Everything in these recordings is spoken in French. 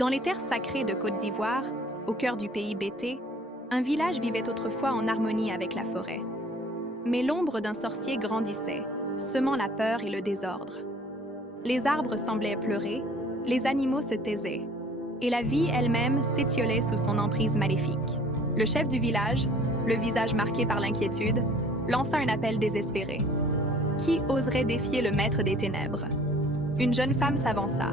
Dans les terres sacrées de Côte d'Ivoire, au cœur du pays Bété, un village vivait autrefois en harmonie avec la forêt. Mais l'ombre d'un sorcier grandissait, semant la peur et le désordre. Les arbres semblaient pleurer, les animaux se taisaient, et la vie elle-même s'étiolait sous son emprise maléfique. Le chef du village, le visage marqué par l'inquiétude, lança un appel désespéré. Qui oserait défier le maître des ténèbres? Une jeune femme s'avança,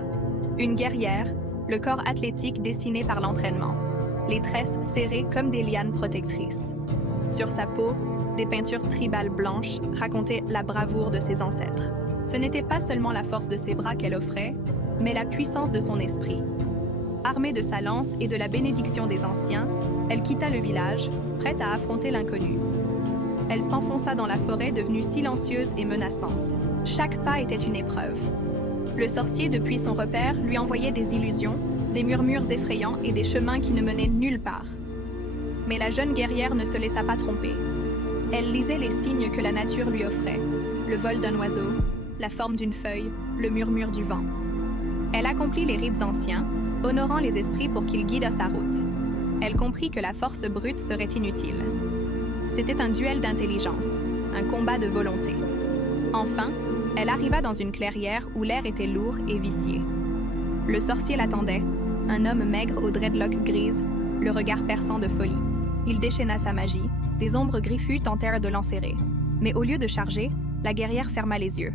une guerrière, le corps athlétique dessiné par l'entraînement, les tresses serrées comme des lianes protectrices. Sur sa peau, des peintures tribales blanches racontaient la bravoure de ses ancêtres. Ce n'était pas seulement la force de ses bras qu'elle offrait, mais la puissance de son esprit. Armée de sa lance et de la bénédiction des anciens, elle quitta le village, prête à affronter l'inconnu. Elle s'enfonça dans la forêt devenue silencieuse et menaçante. Chaque pas était une épreuve. Le sorcier, depuis son repère, lui envoyait des illusions, des murmures effrayants et des chemins qui ne menaient nulle part. Mais la jeune guerrière ne se laissa pas tromper. Elle lisait les signes que la nature lui offrait, le vol d'un oiseau, la forme d'une feuille, le murmure du vent. Elle accomplit les rites anciens, honorant les esprits pour qu'ils guident sa route. Elle comprit que la force brute serait inutile. C'était un duel d'intelligence, un combat de volonté. Enfin, elle arriva dans une clairière où l'air était lourd et vicié. Le sorcier l'attendait, un homme maigre aux dreadlocks grises, le regard perçant de folie. Il déchaîna sa magie, des ombres griffues tentèrent de l'enserrer. Mais au lieu de charger, la guerrière ferma les yeux.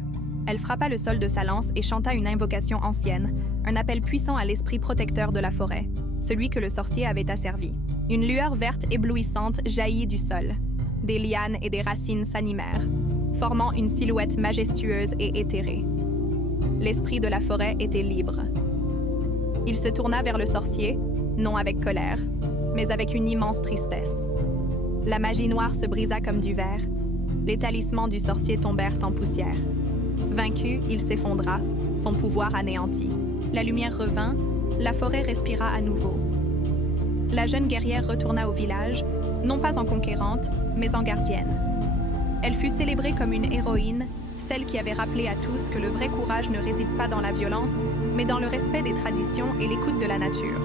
Elle frappa le sol de sa lance et chanta une invocation ancienne, un appel puissant à l'esprit protecteur de la forêt, celui que le sorcier avait asservi. Une lueur verte éblouissante jaillit du sol. Des lianes et des racines s'animèrent, formant une silhouette majestueuse et éthérée. L'esprit de la forêt était libre. Il se tourna vers le sorcier, non avec colère, mais avec une immense tristesse. La magie noire se brisa comme du verre. Les talismans du sorcier tombèrent en poussière. Vaincu, il s'effondra, son pouvoir anéanti. La lumière revint, la forêt respira à nouveau. La jeune guerrière retourna au village, non pas en conquérante, mais en gardienne. Elle fut célébrée comme une héroïne, celle qui avait rappelé à tous que le vrai courage ne réside pas dans la violence, mais dans le respect des traditions et l'écoute de la nature.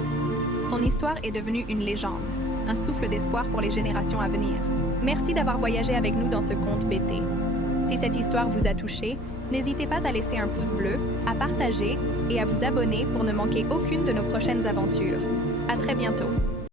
Son histoire est devenue une légende, un souffle d'espoir pour les générations à venir. Merci d'avoir voyagé avec nous dans ce conte Bété. Si cette histoire vous a touché, n'hésitez pas à laisser un pouce bleu, à partager et à vous abonner pour ne manquer aucune de nos prochaines aventures. À très bientôt!